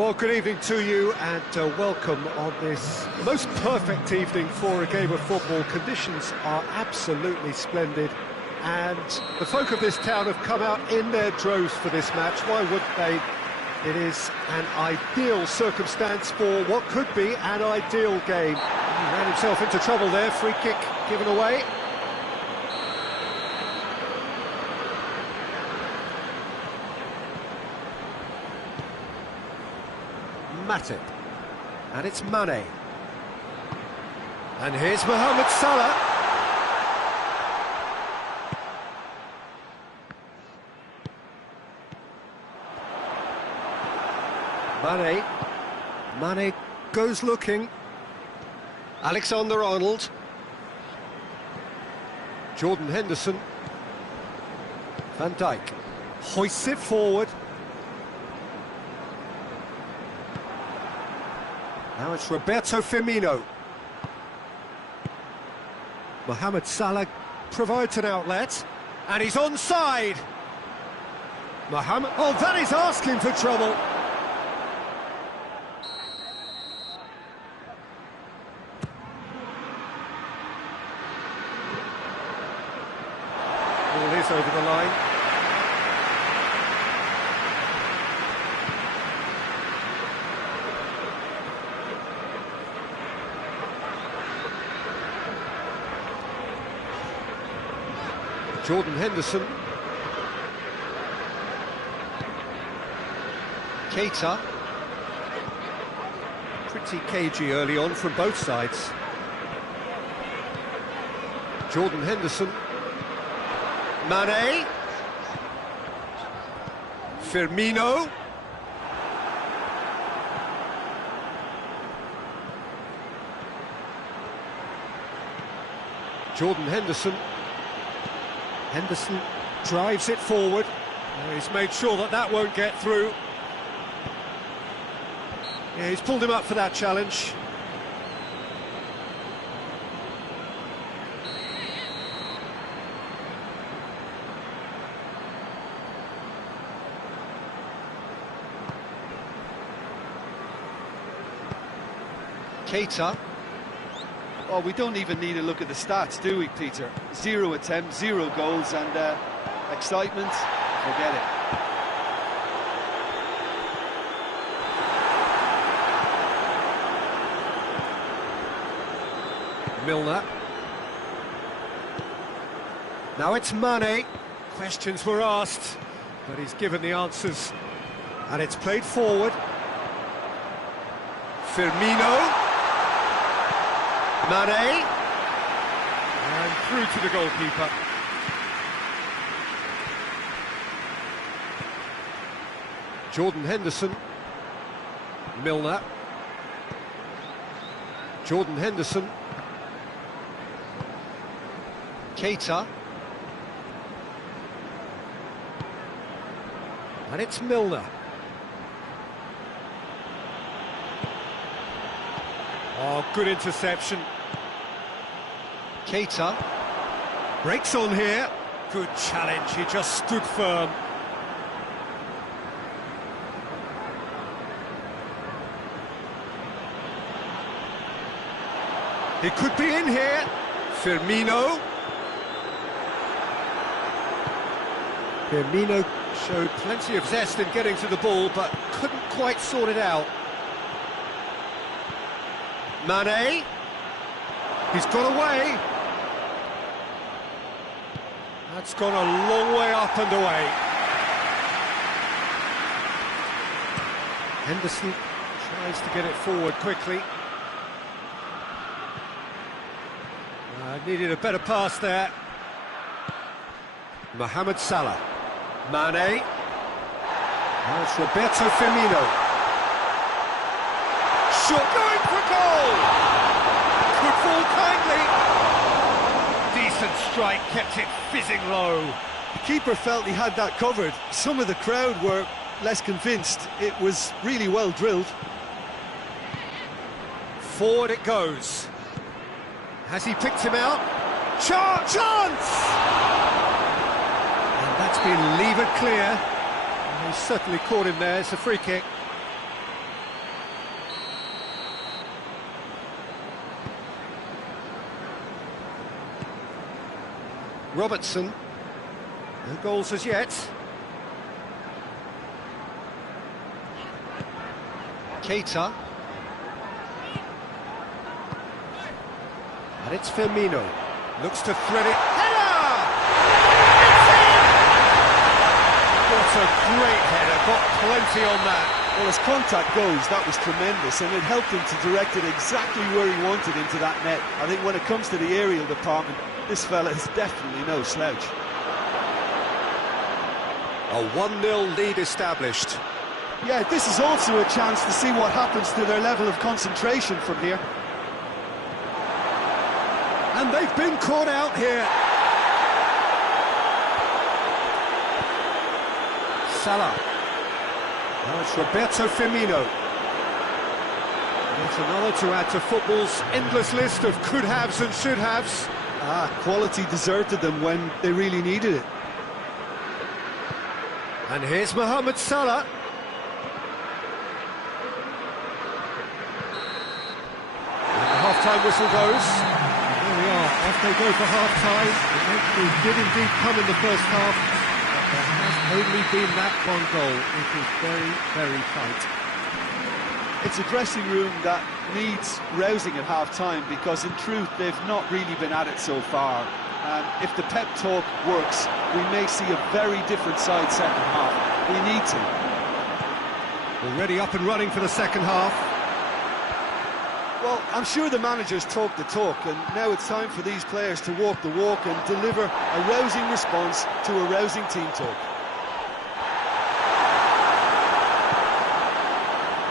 Well, good evening to you and welcome on this most perfect evening for a game of football. Conditions are absolutely splendid and the folk of this town have come out in their droves for this match. Why wouldn't they? It is an ideal circumstance for what could be an ideal game. He ran himself into trouble there, free kick given away. Matip, and it's Mane, and here's Mohamed Salah. Mane goes looking. Alexander-Arnold, Jordan Henderson, Van Dijk hoists it forward. Now it's Roberto Firmino. Mohamed Salah provides an outlet, and he's onside. Mohamed, oh, that is asking for trouble. Ball is over the line. Jordan Henderson. Keita. Pretty cagey early on from both sides. Jordan Henderson. Mane. Firmino. Jordan Henderson. Henderson drives it forward. He's made sure that that won't get through. Yeah, he's pulled him up for that challenge. Keita. Well, we don't even need to look at the stats, do we, Peter? 0 attempts, 0 goals, and excitement, forget it. Milner. Now it's Mane. Questions were asked, but he's given the answers. And it's played forward. Firmino. Mane, and through to the goalkeeper. Jordan Henderson. Milner. Jordan Henderson. Keita. And it's Milner. Oh, good interception. Keita breaks on here. Good challenge, he just stood firm. He could be in here. Firmino. Firmino showed plenty of zest in getting to the ball, but couldn't quite sort it out. Mane. He's got away. That's gone a long way up and away. Henderson tries to get it forward quickly. Needed a better pass there. Mohamed Salah. Mane. Now it's Roberto Firmino. Shot going for goal! Could fall kindly. Decent strike, kept it fizzing low. The keeper felt he had that covered. Some of the crowd were less convinced. It was really well drilled. Forward it goes. Has he picked him out? Chance! And that's been levered clear. And he's certainly caught him there. It's a free kick. Robertson. No goals as yet. Keita. And it's Firmino. Looks to thread it. Header! What a great header, got plenty on that. Well, as contact goes, that was tremendous, and it helped him to direct it exactly where he wanted into that net. I think when it comes to the aerial department, this fella is definitely no slouch. A 1-0 lead established. Yeah, this is also a chance to see what happens to their level of concentration from here. And they've been caught out here. Salah. Now it's Roberto Firmino. That's another to add to football's endless list of could-haves and should-haves. Quality deserted them when they really needed it. And here's Mohamed Salah. And the half-time whistle goes. There we are, off they go for half-time. The victory did indeed come in the first half, but there has only been that one goal. It is very, very tight. It's a dressing room that needs rousing at half-time, because in truth they've not really been at it so far. And if the pep talk works, we may see a very different side second half. We need to. Already up and running for the second half. Well, I'm sure the managers talk the talk, and now it's time for these players to walk the walk and deliver a rousing response to a rousing team talk.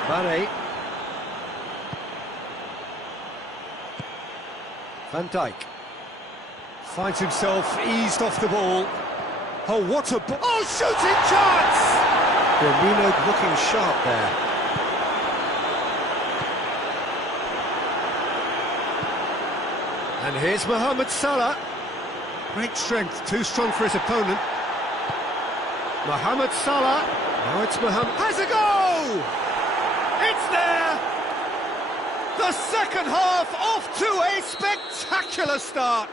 Mane. Van Dijk. Finds himself eased off the ball. Oh, what a... Oh, shooting chance! Firmino looking sharp there. And here's Mohamed Salah. Great strength, too strong for his opponent. Mohamed Salah. Now it's Mohamed... Has a go! It's there! The second half off to a spectacular start.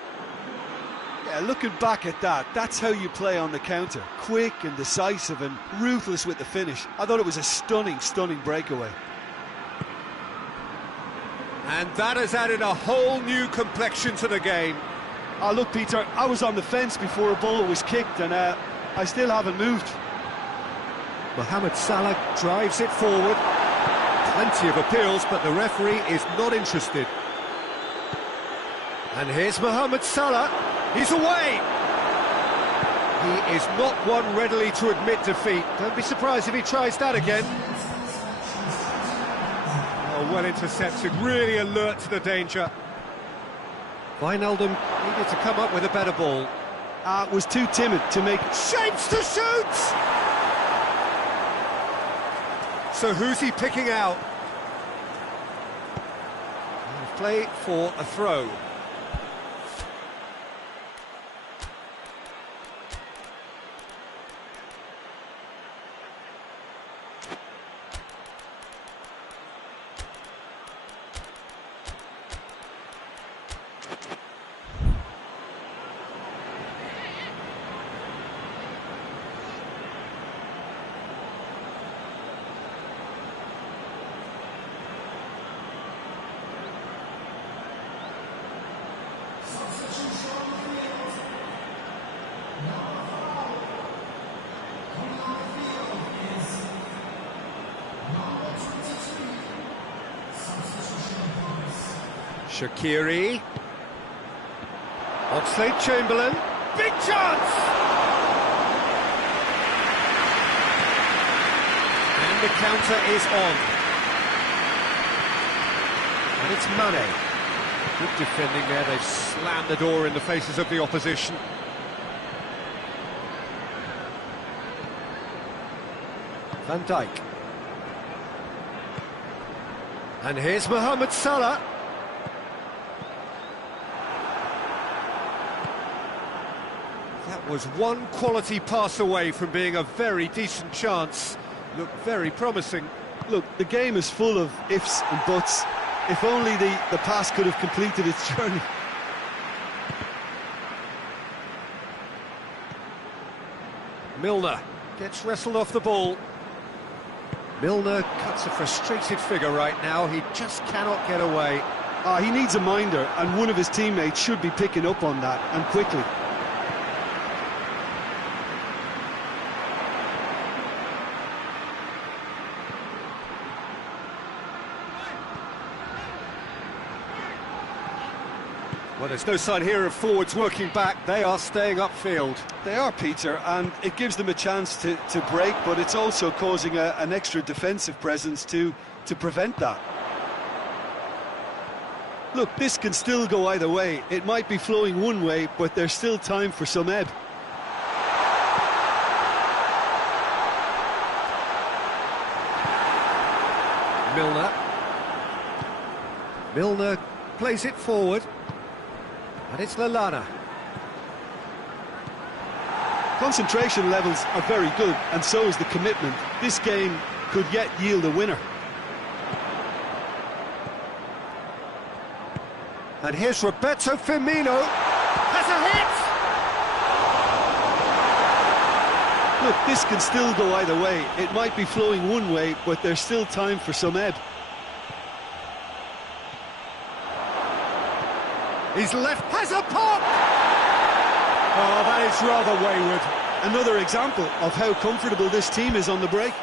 Yeah, looking back at that, that's how you play on the counter. Quick and decisive and ruthless with the finish. I thought it was a stunning, stunning breakaway. And that has added a whole new complexion to the game. Look, Peter, I was on the fence before a ball was kicked, and I still haven't moved. Mohamed Salah drives it forward. Plenty of appeals, but the referee is not interested. And here's Mohamed Salah. He's away! He is not one readily to admit defeat. Don't be surprised if he tries that again. Oh, well intercepted, really alert to the danger. Wijnaldum needed to come up with a better ball. Was too timid to make... Shapes to shoot! So who's he picking out? Play for a throw. Shaqiri. Oxlade-Chamberlain. Big chance! And the counter is on. And it's Mane. Good defending there, they've slammed the door in the faces of the opposition. Van Dijk. And here's Mohamed Salah. That was one quality pass away from being a very decent chance. Looked very promising. Look, the game is full of ifs and buts. If only the pass could have completed its journey. Milner gets wrestled off the ball. Milner cuts a frustrated figure right now. He just cannot get away. He needs a minder, and one of his teammates should be picking up on that, and quickly. Well, there's no sign here of forwards working back. They are staying upfield. They are, Peter, and it gives them a chance to break, but it's also causing an extra defensive presence to prevent that. Look, this can still go either way. It might be flowing one way, but there's still time for some ebb. Milner plays it forward. And it's Lallana. Concentration levels are very good, and so is the commitment. This game could yet yield a winner. And here's Roberto Firmino. Has a hit! Look, this can still go either way. It might be flowing one way, but there's still time for some ebb. He's left, has a pop! Oh, that is rather wayward. Another example of how comfortable this team is on the break.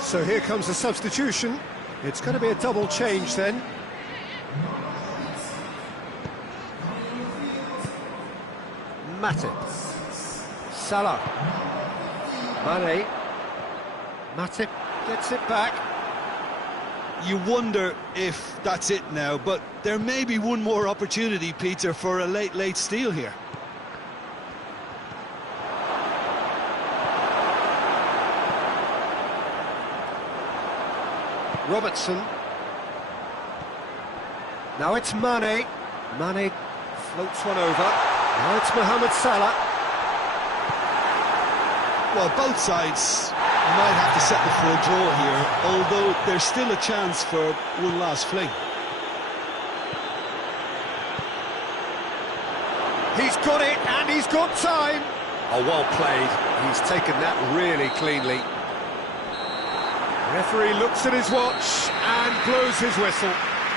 So here comes a substitution. It's going to be a double change then. Matip. Salah. Mane. Matip gets it back. You wonder if that's it now, but there may be one more opportunity, Peter, for a late steal here. Robertson. Now it's Mane. Mane floats one over. Now it's Mohamed Salah. Well, both sides might have to settle for a draw here, although there's still a chance for one last fling. He's got it, and he's got time. Oh, well played. He's taken that really cleanly. Referee looks at his watch and blows his whistle.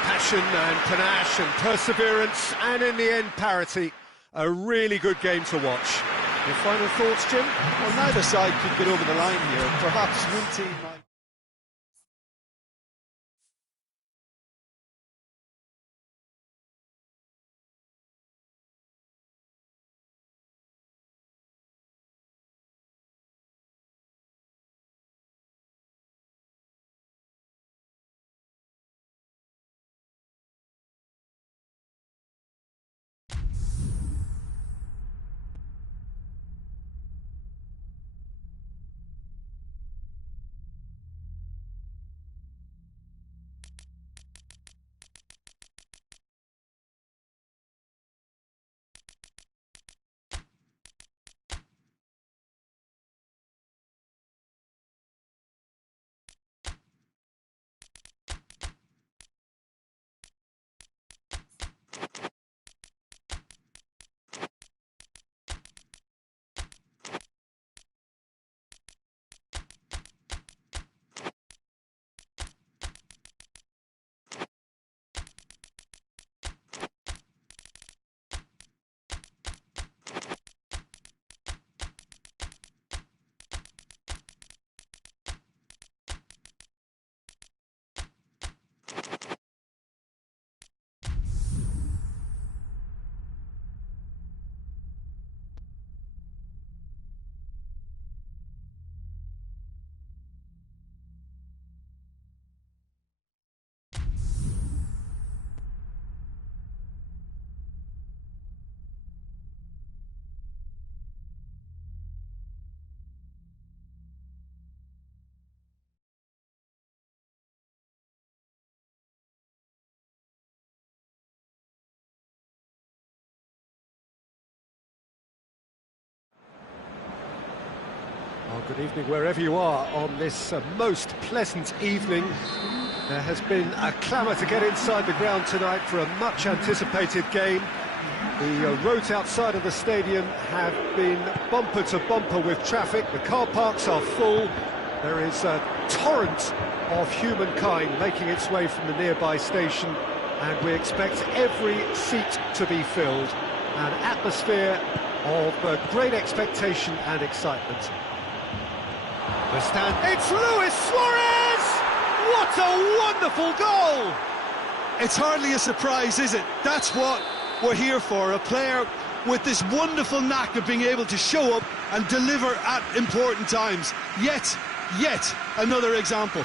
Passion and panache and perseverance, and in the end, parity. A really good game to watch. Your final thoughts, Jim? Well, neither side could get over the line here. Perhaps one team might... Good evening wherever you are on this most pleasant evening. There has been a clamour to get inside the ground tonight for a much-anticipated game. The roads outside of the stadium have been bumper to bumper with traffic. The car parks are full. There is a torrent of humankind making its way from the nearby station, and we expect every seat to be filled. An atmosphere of great expectation and excitement. The stand. It's Luis Suarez! What a wonderful goal! It's hardly a surprise, is it? That's what we're here for, a player with this wonderful knack of being able to show up and deliver at important times. Yet another example.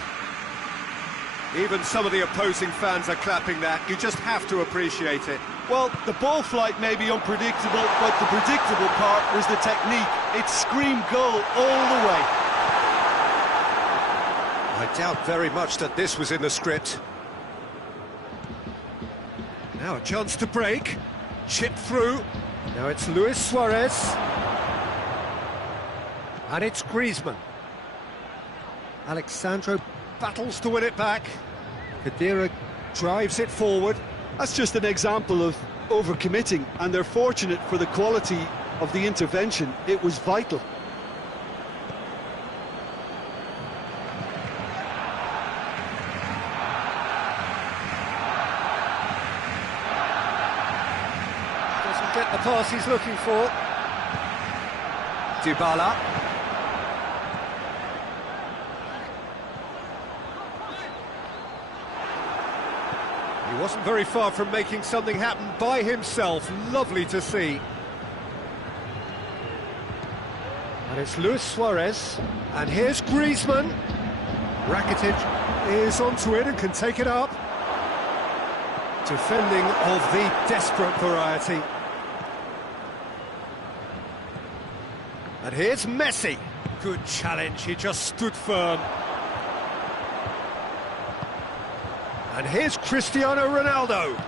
Even some of the opposing fans are clapping that. You just have to appreciate it. Well, the ball flight may be unpredictable, but the predictable part was the technique. It screamed goal all the way. I doubt very much that this was in the script. Now a chance to break. Chip through. Now it's Luis Suarez. And it's Griezmann. Alexandro battles to win it back. Khedira drives it forward. That's just an example of overcommitting, and they're fortunate for the quality of the intervention. It was vital. Doesn't get the pass he's looking for. Dybala. He wasn't very far from making something happen by himself. Lovely to see. And it's Luis Suarez. And here's Griezmann. Rakitic is onto it and can take it up. Defending of the desperate variety. And here's Messi. Good challenge, he just stood firm. And here's Cristiano Ronaldo.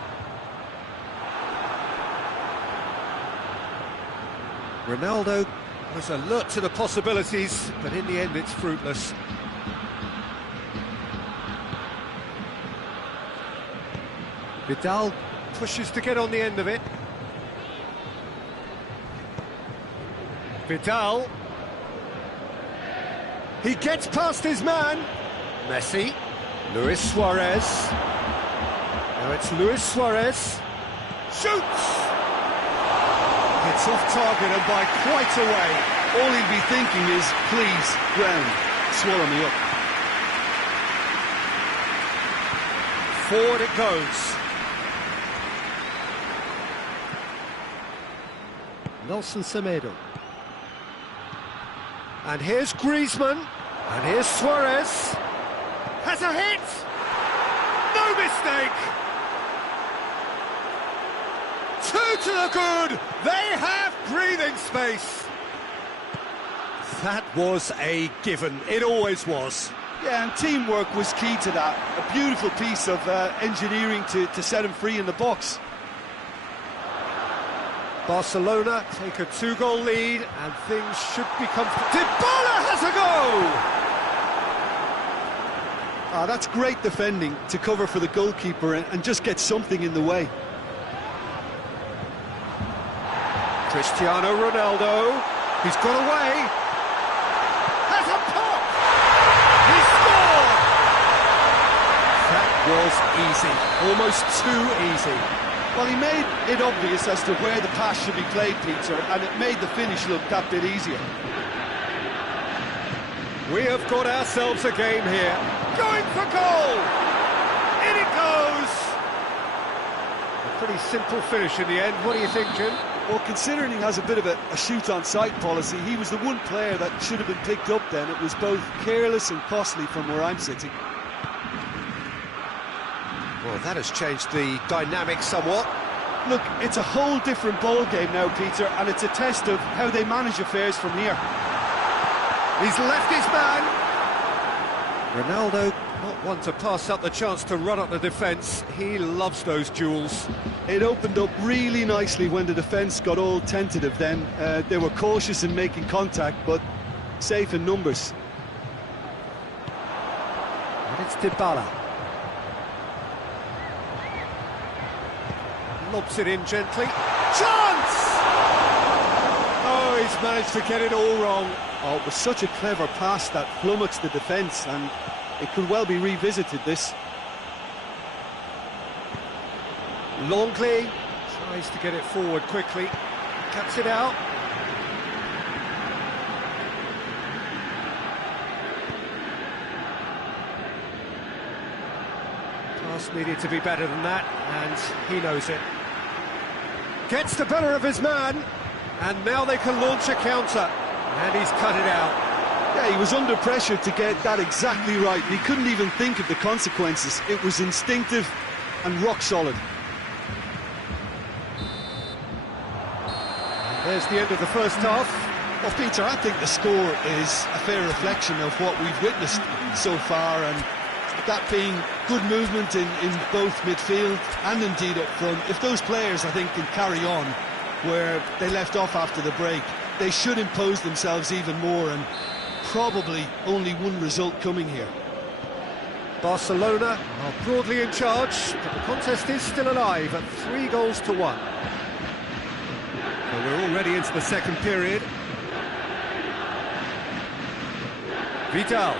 Ronaldo was alert to the possibilities, but in the end it's fruitless. Vidal pushes to get on the end of it. Vidal. He gets past his man. Messi. Luis Suarez. Now it's Luis Suarez. Shoots! It's off target and by quite a way. All he'd be thinking is, please, ground, swallow me up. Forward it goes. Nelson Semedo. And here's Griezmann. And here's Suarez. Has a hit! No mistake! Two to the good! They have breathing space! That was a given. It always was. Yeah, and teamwork was key to that. A beautiful piece of engineering to set him free in the box. Barcelona take a 2-goal lead and things should be comfortable. Dybala has a go! That's great defending to cover for the goalkeeper and just get something in the way. Cristiano Ronaldo, he's got away, has a pop! He scored! That was easy, almost too easy. Well, he made it obvious as to where the pass should be played, Peter, and it made the finish look that bit easier. We have got ourselves a game here. Going for goal! In it goes! A pretty simple finish in the end. What do you think, Jim? Well, considering he has a bit of a shoot-on-sight policy, he was the one player that should have been picked up then. It was both careless and costly from where I'm sitting. Well, that has changed the dynamic somewhat. Look, it's a whole different ball game now, Peter, and it's a test of how they manage affairs from here. He's left his man. Ronaldo, not one to pass up the chance to run up the defence. He loves those duels. It opened up really nicely when the defence got all tentative then. They were cautious in making contact, but safe in numbers. And it's Dybala. Lobs it in gently. Chance! Oh, he's managed to get it all wrong. Oh, it was such a clever pass that flummoxed the defence, and it could well be revisited, this. Longley tries to get it forward quickly. Cuts it out. Pass needed to be better than that, and he knows it. Gets the better of his man, and now they can launch a counter, and he's cut it out. Yeah, he was under pressure to get that exactly right. He couldn't even think of the consequences. It was instinctive and rock solid. There's the end of the first half. Well, Peter, I think the score is a fair reflection of what we've witnessed so far, and that being good movement in both midfield and indeed up front. If those players, I think, can carry on where they left off after the break, they should impose themselves even more, and probably only one result coming here. Barcelona are broadly in charge, but the contest is still alive at 3-1. Well, we're already into the second period. Vidal.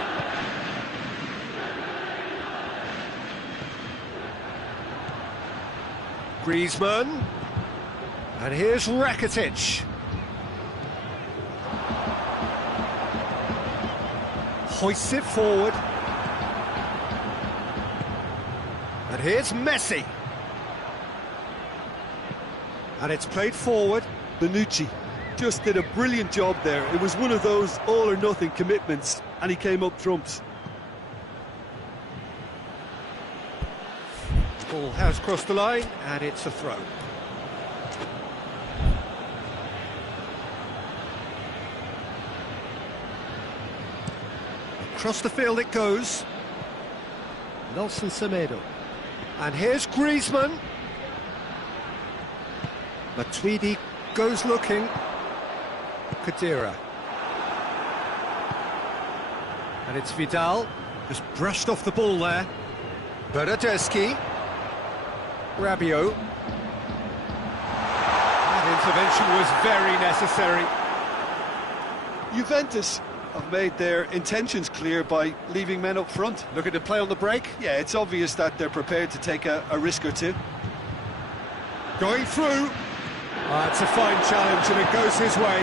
Griezmann. And here's Rakitic. Hoists it forward. And here's Messi. And it's played forward. Bonucci just did a brilliant job there. It was one of those all-or-nothing commitments, and he came up trumps. Ball has crossed the line, and it's a throw. Across the field it goes. Nelson Semedo. And here's Griezmann. Matuidi goes looking. Khedira. And it's Vidal. Just brushed off the ball there. Bernardeschi. Rabiot. That intervention was very necessary. Juventus have made their intentions clear by leaving men up front. Looking to play on the break. Yeah, it's obvious that they're prepared to take a risk or two. Going through. It's a fine challenge and it goes his way.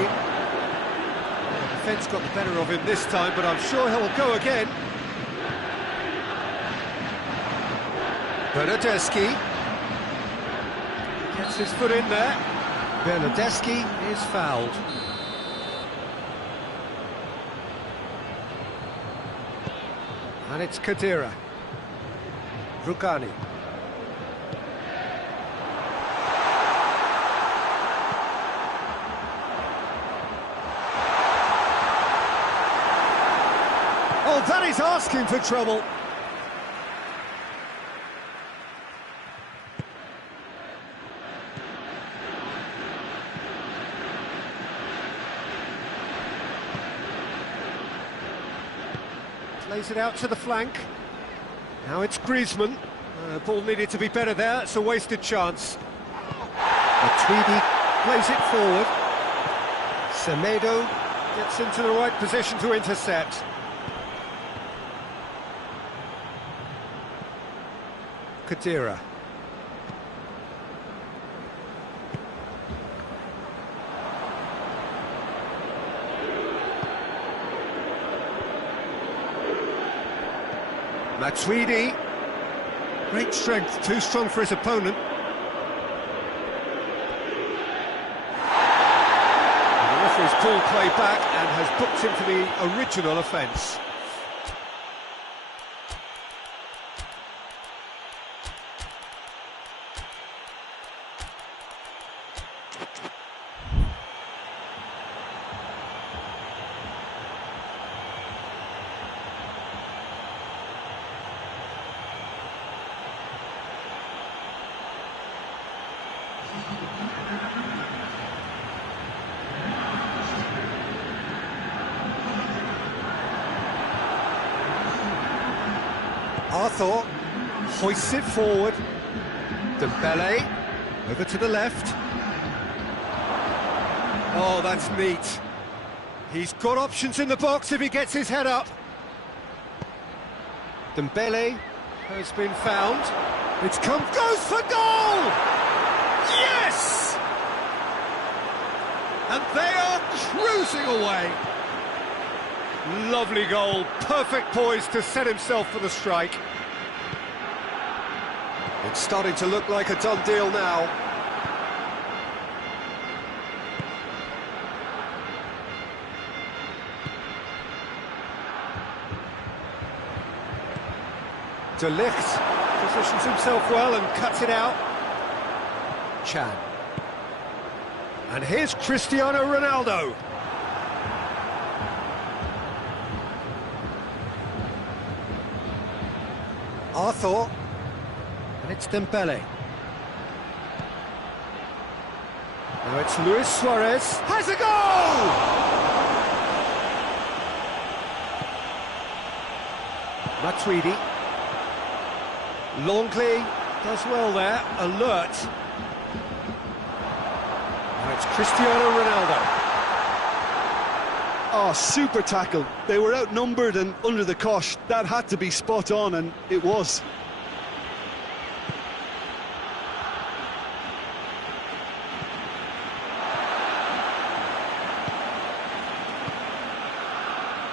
The defence got the better of him this time, but I'm sure he'll go again. Bernardeschi. Gets his foot in there. Bernardeschi is fouled. And it's Khedira. Rugani. Oh, that is asking for trouble. Plays it out to the flank. Now it's Griezmann. Ball needed to be better there. It's a wasted chance. Matuidi plays it forward. Semedo gets into the right position to intercept. Khedira. Matuidi. Great strength, too strong for his opponent. And the referee's pulled play back and has booked him for the original offence. Arthur hoists it forward. Dembele over to the left. Oh, that's neat. He's got options in the box if he gets his head up. Dembele has been found. It's come, goes for goal! Yes! And they are cruising away. Lovely goal, perfect poise to set himself for the strike. It's starting to look like a done deal now. De Ligt positions himself well and cuts it out. Chan. And here's Cristiano Ronaldo. Arthur. And it's Dembele. Now it's Luis Suarez. Has a goal! Matuidi. Longley does well there, alert. Now it's Cristiano Ronaldo. Oh, super tackle. They were outnumbered and under the cosh. That had to be spot on, and it was.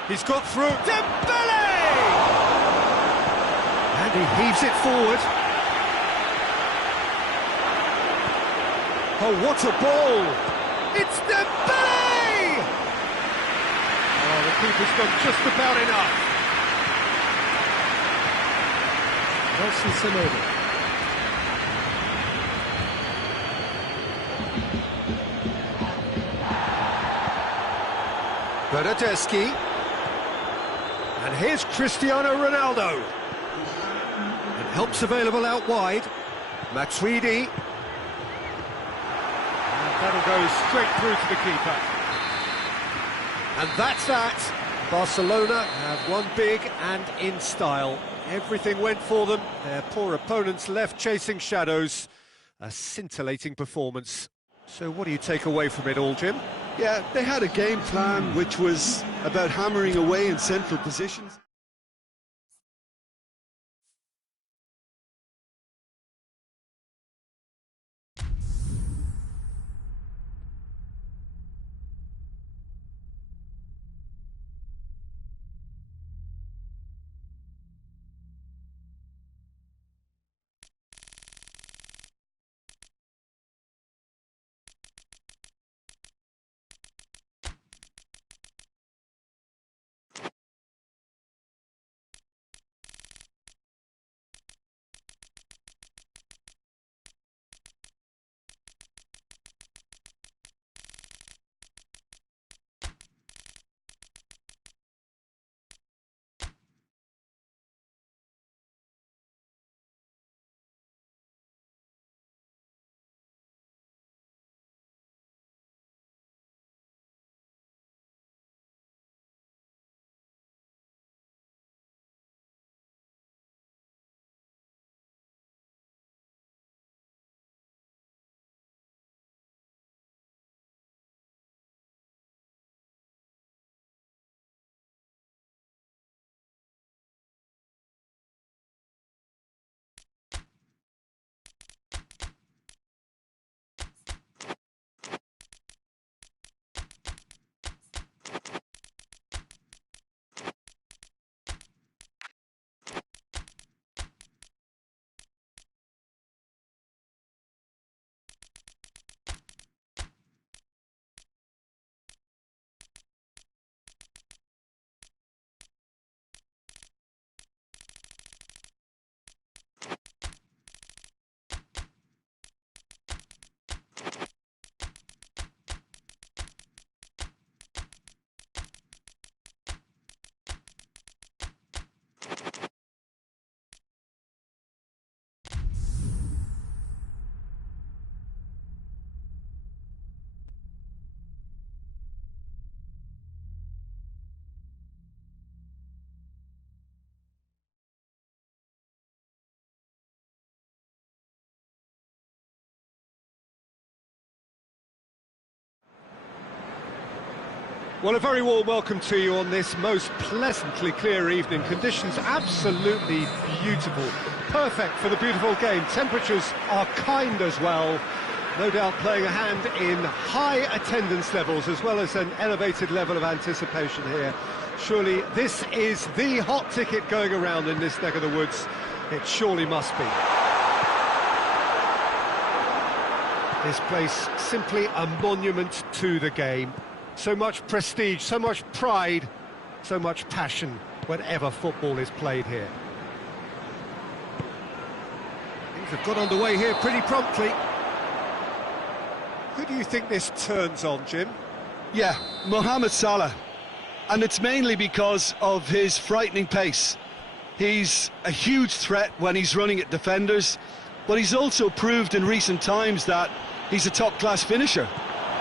He's got through. Dembele! And he heaves it forward. Oh, what a ball! It's Dembele! Oh, the keeper's done just about enough. Nelson Semedo. Bernardeschi. And here's Cristiano Ronaldo. And help's available out wide. Matuidi. And that'll go straight through to the keeper. And that's that. Barcelona have won big and in style. Everything went for them. Their poor opponents left chasing shadows. A scintillating performance. So what do you take away from it all, Jim? Yeah, they had a game plan which was about hammering away in central positions. Well, a very warm welcome to you on this most pleasantly clear evening. Conditions absolutely beautiful. Perfect for the beautiful game. Temperatures are kind as well. No doubt playing a hand in high attendance levels as well as an elevated level of anticipation here. Surely this is the hot ticket going around in this neck of the woods. It surely must be. This place simply a monument to the game. So much prestige, so much pride, so much passion whenever football is played here. Things have got underway here pretty promptly. Who do you think this turns on, Jim? Yeah, Mohamed Salah. And it's mainly because of his frightening pace. He's a huge threat when he's running at defenders, but he's also proved in recent times that he's a top-class finisher.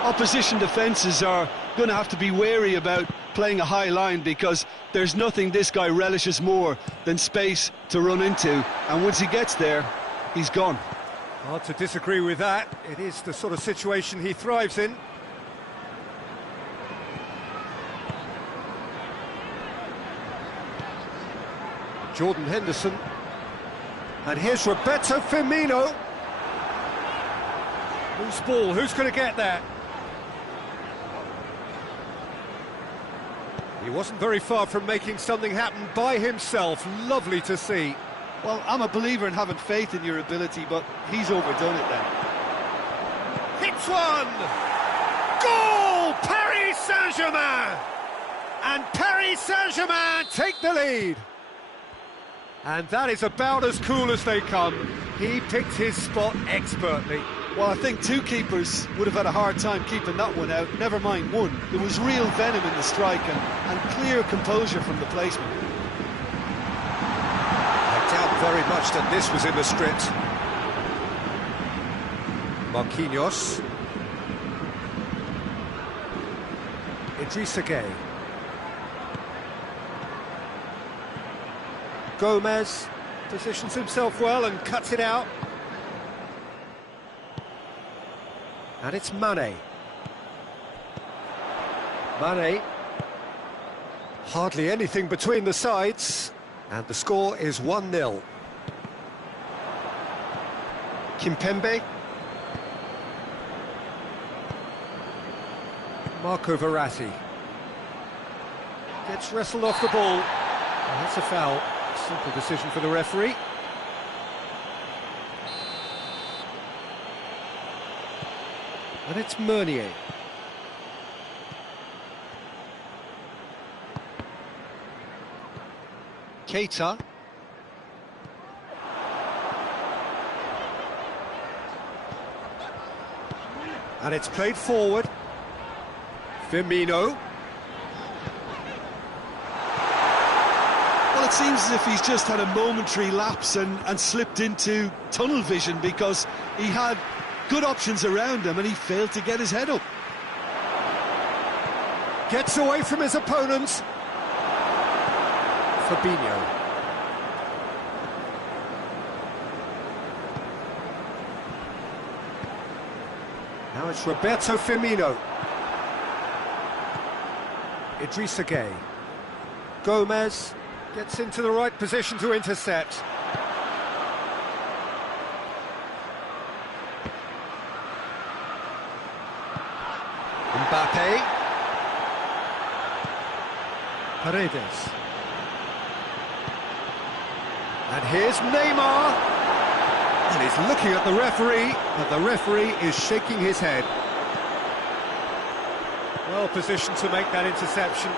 Opposition defences are going to have to be wary about playing a high line because there's nothing this guy relishes more than space to run into, and once he gets there, he's gone. Hard to disagree with that. It is the sort of situation he thrives in. Jordan Henderson. And here's Roberto Firmino. Whose ball? Who's going to get that? He wasn't very far from making something happen by himself. Lovely to see. Well, I'm a believer in having faith in your ability, but he's overdone it then. Hits one! Goal! Paris Saint-Germain! And Paris Saint-Germain take the lead. And that is about as cool as they come. He picked his spot expertly. Well, I think two keepers would have had a hard time keeping that one out, never mind one. There was real venom in the strike and clear composure from the placement. I doubt very much that this was in the script. Marquinhos. Idrissa Gueye. Gomez positions himself well and cuts it out. And it's Mane. Mane. Hardly anything between the sides. And the score is 1-0. Kimpembe. Marco Verratti. Gets wrestled off the ball. And that's a foul. Simple decision for the referee. And it's Meunier. Keita. And it's played forward. Firmino. Well, it seems as if he's just had a momentary lapse and slipped into tunnel vision because he had good options around him and he failed to get his head up. Gets away from his opponents. Fabinho. Now it's Roberto Firmino. Idrissa Gueye. Gomez gets into the right position to intercept. Mbappe. Paredes. And here's Neymar. And he's looking at the referee, and the referee is shaking his head. Well positioned to make that interception.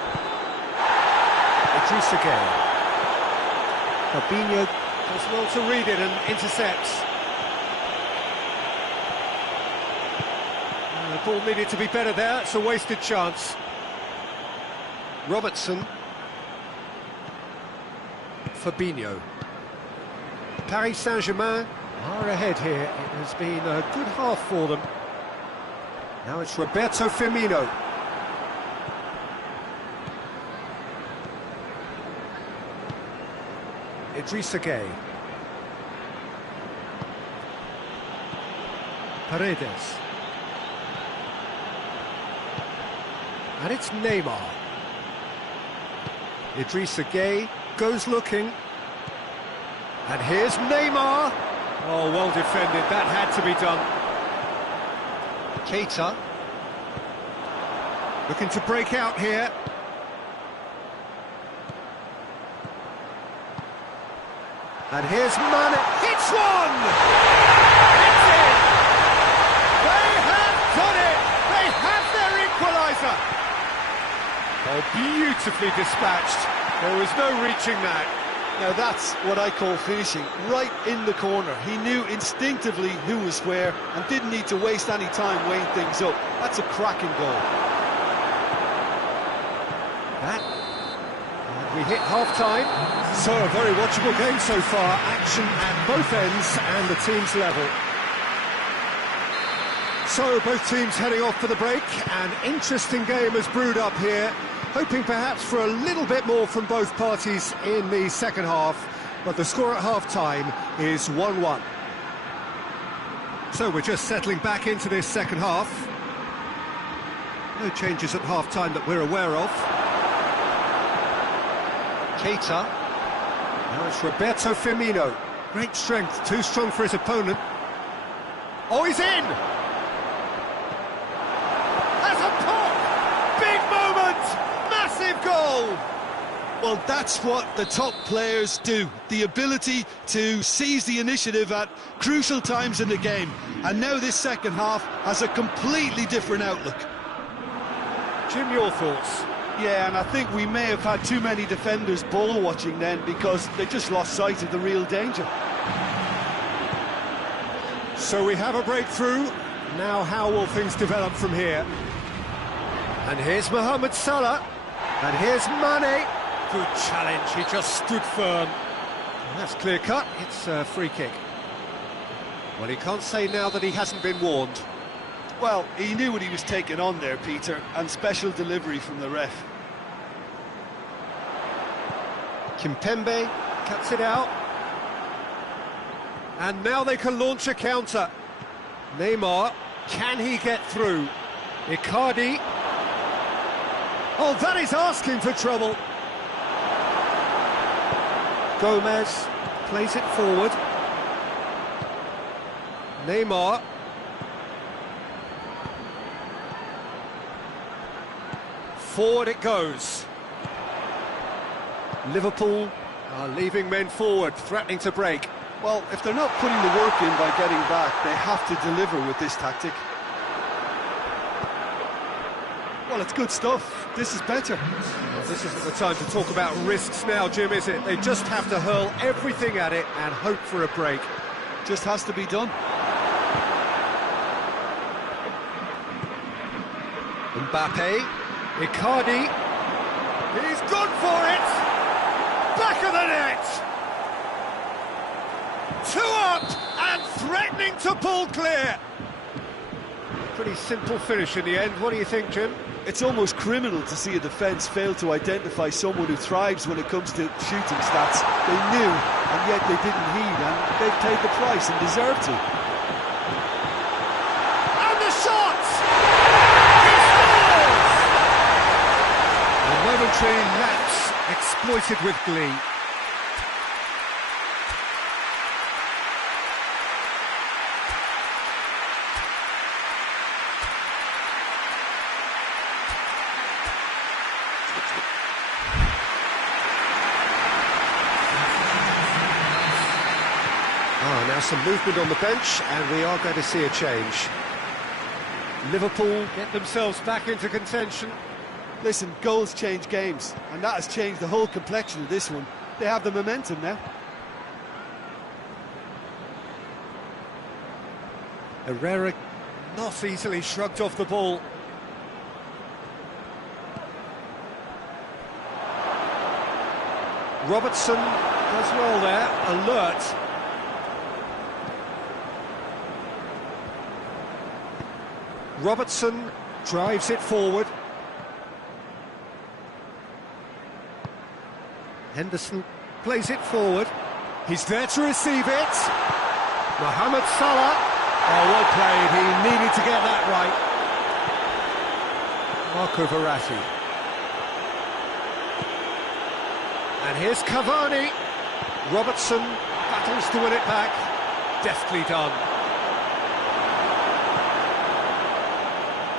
Idrissa Gueye. Fabinho does well to read it and intercepts. And the ball needed to be better there, it's a wasted chance. Robertson. Fabinho. Paris Saint-Germain are ahead here. It has been a good half for them. Now it's Roberto Firmino. Idrissa Gueye. Paredes. And it's Neymar. Idrissa Gueye goes looking. And here's Neymar. Oh, well defended, that had to be done. Keita. Looking to break out here. And here's Mane. Hits one! It's in! They have done it! They have their equaliser! Oh, beautifully dispatched. There was no reaching that. Now that's what I call finishing, right in the corner. He knew instinctively who was where and didn't need to waste any time weighing things up. That's a cracking goal. And we hit half-time. So a very watchable game so far. Action at both ends and the team's level. So both teams heading off for the break. An interesting game has brewed up here. Hoping perhaps for a little bit more from both parties in the second half, but the score at half-time is 1-1. So we're just settling back into this second half. No changes at half-time that we're aware of. Keita. Now it's Roberto Firmino. Great strength, too strong for his opponent. Oh, he's in! Has a pop! Big moment! Massive goal! Well, that's what the top players do. The ability to seize the initiative at crucial times in the game. And now this second half has a completely different outlook. Jim, your thoughts? Yeah, and I think we may have had too many defenders ball watching then because they just lost sight of the real danger. So we have a breakthrough. Now how will things develop from here? And here's Mohamed Salah. And here's Mane. Good challenge, he just stood firm. And that's clear cut, it's a free kick. Well, he can't say now that he hasn't been warned. Well, he knew what he was taking on there, Peter, and special delivery from the ref. Kimpembe cuts it out. And now they can launch a counter. Neymar, can he get through? Icardi. Oh, that is asking for trouble. Gomez plays it forward. Neymar. Forward it goes. Liverpool are leaving men forward, threatening to break. Well, if they're not putting the work in by getting back, they have to deliver with this tactic. Well, it's good stuff. This is better. Well, this isn't the time to talk about risks now, Jim, is it? They just have to hurl everything at it and hope for a break. Just has to be done. Mbappe, Icardi, he's gone for it! Back of the net! Two up and threatening to pull clear! Pretty simple finish in the end, what do you think, Jim? It's almost criminal to see a defence fail to identify someone who thrives when it comes to shooting stats. They knew, and yet they didn't heed, and they've paid the price and deserve to. And the shot! He scores! A momentary lapse exploited with glee. Now some movement on the bench, and we are going to see a change. Liverpool get themselves back into contention. Listen, goals change games, and that has changed the whole complexion of this one. They have the momentum now. Herrera not easily shrugged off the ball. Robertson does well there, alert. Robertson drives it forward. Henderson plays it forward. He's there to receive it. Mohamed Salah. Oh, well played. He needed to get that right. Marco Verratti. And here's Cavani. Robertson battles to win it back. Deftly done.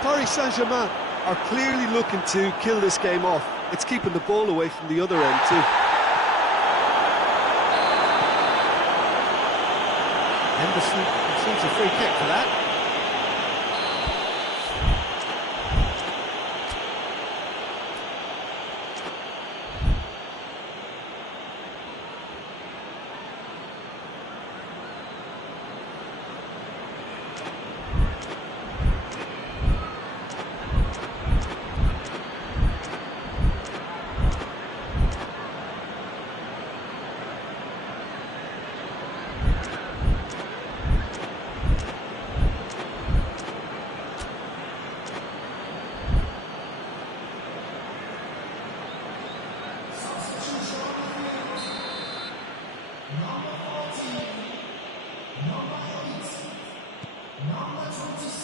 Paris Saint-Germain are clearly looking to kill this game off. It's keeping the ball away from the other end too. Henderson receives a free kick for that.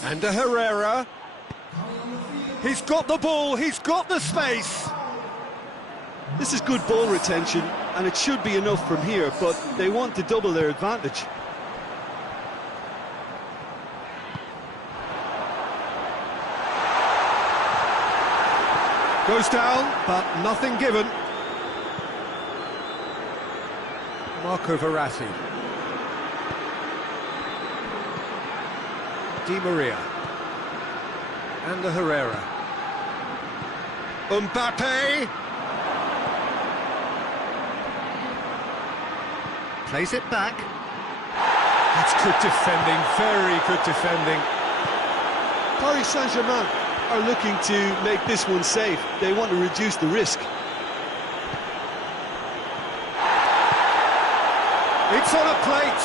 And Herrera. He's got the ball, he's got the space. This is good ball retention, and it should be enough from here, but they want to double their advantage. Goes down, but nothing given. Marco Verratti. Di Maria. And the Herrera. Mbappe. Plays it back. That's good defending, very good defending. Paris Saint-Germain are looking to make this one safe. They want to reduce the risk. It's on a plate.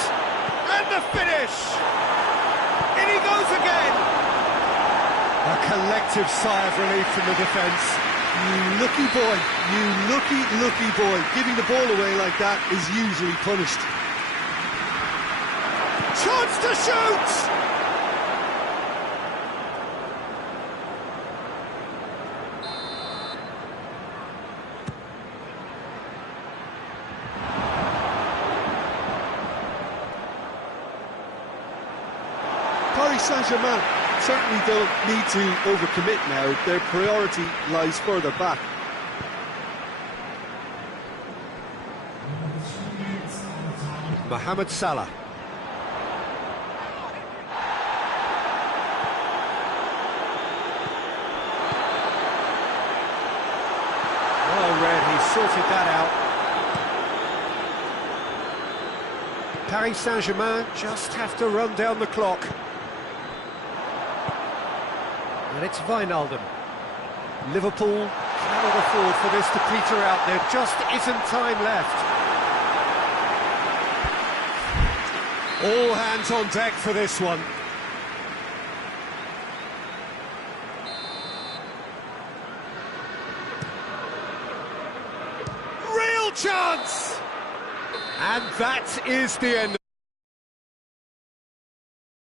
And the finish. In he goes again. A collective sigh of relief from the defence. You lucky boy, you lucky boy. Giving the ball away like that is usually punished. Chance to shoot! Paris Saint-Germain certainly don't need to overcommit now. Their priority lies further back. Mohamed Salah. Well read, he sorted that out. Paris Saint-Germain just have to run down the clock. And it's Wijnaldum. Liverpool cannot afford for this to peter out. There just isn't time left. All hands on deck for this one. Real chance! And that is the end.